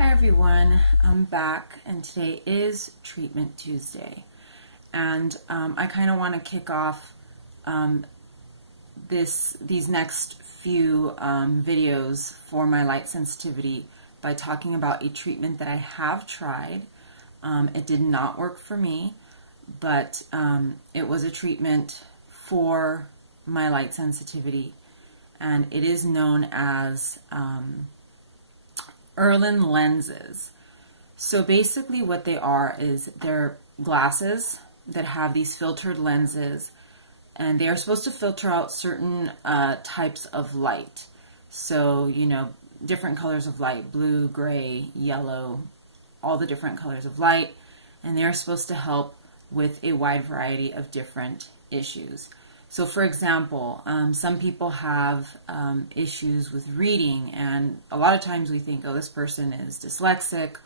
Hi everyone, I'm back and today is Treatment Tuesday, and I kind of want to kick off these next few videos for my light sensitivity by talking about a treatment that I have tried. It did not work for me, but it was a treatment for my light sensitivity, and it is known as Irlen Lenses. So basically what they are is they're glasses that have these filtered lenses, and they are supposed to filter out certain types of light. So, different colors of light: blue, gray, yellow, all the different colors of light, and they are supposed to help with a wide variety of different issues. So for example, some people have issues with reading, and a lot of times we think, oh, this person is dyslexic,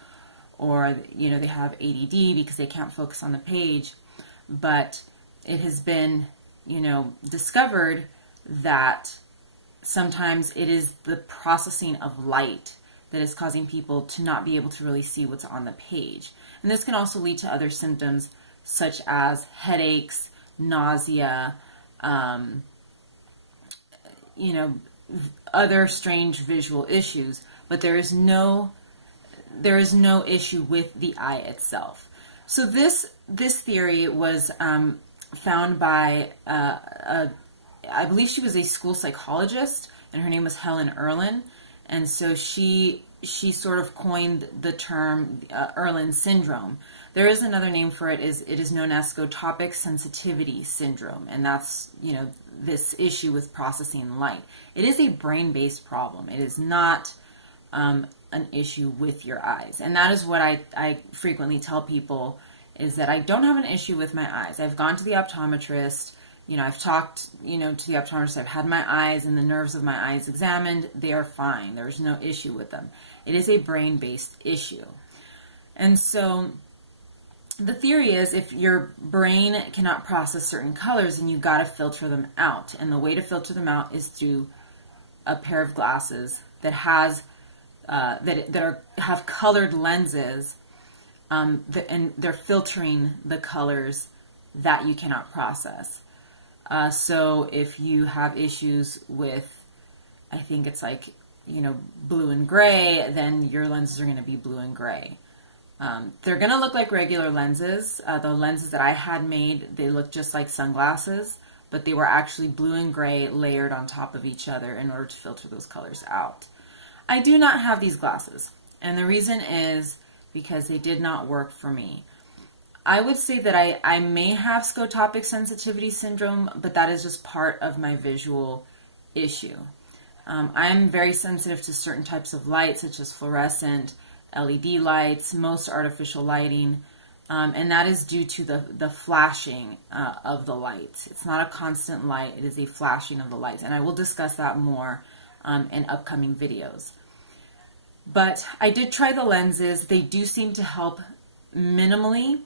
or they have ADD because they can't focus on the page. But it has been discovered that sometimes it is the processing of light that is causing people to not be able to really see what's on the page. And this can also lead to other symptoms such as headaches, nausea, other strange visual issues, but there is no issue with the eye itself. So this theory was found by I believe she was a school psychologist, and her name was Helen Irlen, and so she sort of coined the term Irlen syndrome. There is another name for it. It is known as scotopic sensitivity syndrome, and that's this issue with processing light. It is a brain-based problem. It is not an issue with your eyes, and that is what I frequently tell people, is that I don't have an issue with my eyes. I've gone to the optometrist. I've talked, to the optometrist. I've had my eyes and the nerves of my eyes examined. They are fine. There's no issue with them. It is a brain-based issue. And so the theory is, if your brain cannot process certain colors, then you've got to filter them out. And the way to filter them out is through a pair of glasses that have colored lenses, and they're filtering the colors that you cannot process. So if you have issues with, I think it's like, blue and gray, then your lenses are going to be blue and gray. They're going to look like regular lenses. The lenses that I had made, they look just like sunglasses, but they were actually blue and gray layered on top of each other in order to filter those colors out. I do not have these glasses, and the reason is because they did not work for me. I would say that I may have scotopic sensitivity syndrome, but that is just part of my visual issue. I'm very sensitive to certain types of light, such as fluorescent, LED lights, most artificial lighting, and that is due to the flashing of the lights. It's not a constant light, it is a flashing of the lights, and I will discuss that more in upcoming videos. But I did try the lenses. They do seem to help minimally.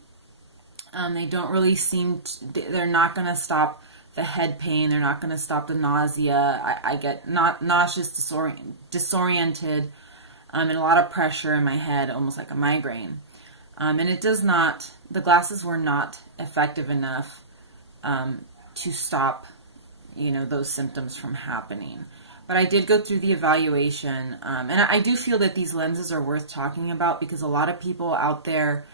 They don't really they're not going to stop the head pain. They're not going to stop the nausea. I get nauseous, disoriented, and a lot of pressure in my head, almost like a migraine. And the glasses were not effective enough to stop, those symptoms from happening. But I did go through the evaluation, and I do feel that these lenses are worth talking about, because a lot of people out there,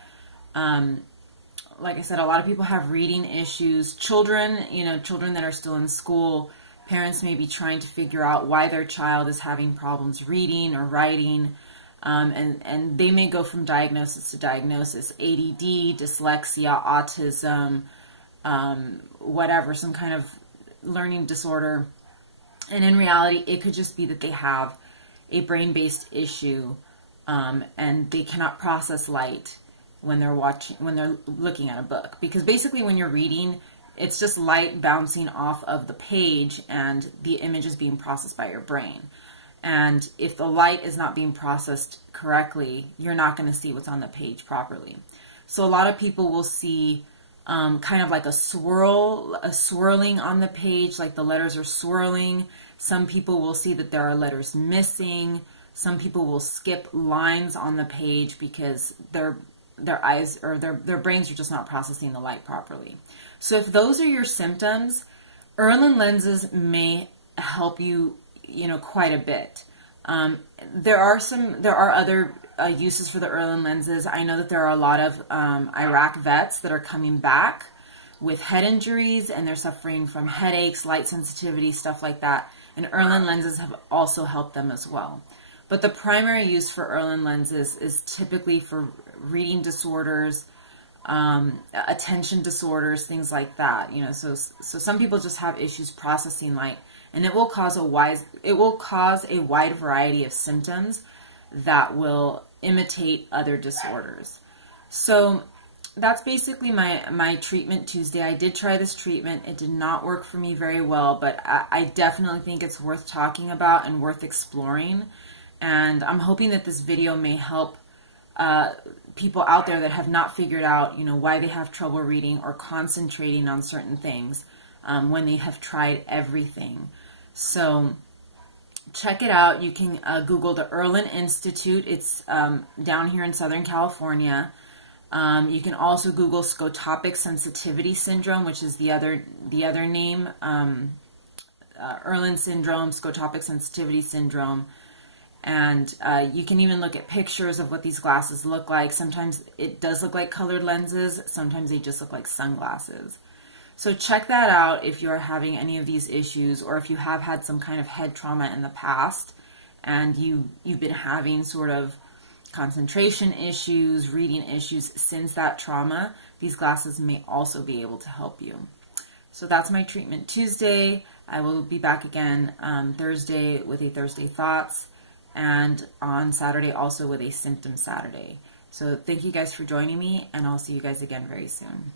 like I said, a lot of people have reading issues. Children that are still in school, parents may be trying to figure out why their child is having problems reading or writing, and they may go from diagnosis to diagnosis: ADD, dyslexia, autism, whatever, some kind of learning disorder. And in reality, it could just be that they have a brain-based issue, and they cannot process light when they're looking at a book. Because basically when you're reading, it's just light bouncing off of the page, and the image is being processed by your brain. And if the light is not being processed correctly, you're not going to see what's on the page properly. So a lot of people will see kind of like a swirling on the page, like the letters are swirling. Some people will see that there are letters missing. Some people will skip lines on the page because their eyes or their brains are just not processing the light properly. So if those are your symptoms, Irlen Lenses may help you, quite a bit. There are other uses for the Irlen Lenses. I know that there are a lot of Iraq vets that are coming back with head injuries, and they're suffering from headaches, light sensitivity, stuff like that. And Irlen Lenses have also helped them as well. But the primary use for Irlen Lenses is typically for reading disorders, attention disorders, things like that. So some people just have issues processing light, and it will cause a wide variety of symptoms that will imitate other disorders. So that's basically my treatment Tuesday. I did try this treatment. It did not work for me very well, but I definitely think it's worth talking about and worth exploring. And I'm hoping that this video may help people out there that have not figured out, why they have trouble reading or concentrating on certain things when they have tried everything. So check it out. You can Google the Irlen Institute. It's down here in Southern California. You can also Google scotopic sensitivity syndrome, which is the other name, Irlen syndrome, scotopic sensitivity syndrome. And you can even look at pictures of what these glasses look like. Sometimes it does look like colored lenses. Sometimes they just look like sunglasses. So check that out if you're having any of these issues, or if you have had some kind of head trauma in the past and you've been having sort of concentration issues, reading issues since that trauma. These glasses may also be able to help you. So that's my treatment Tuesday. I will be back again Thursday with a Thursday Thoughts, and on Saturday also with a Symptom Saturday. So thank you guys for joining me, and I'll see you guys again very soon.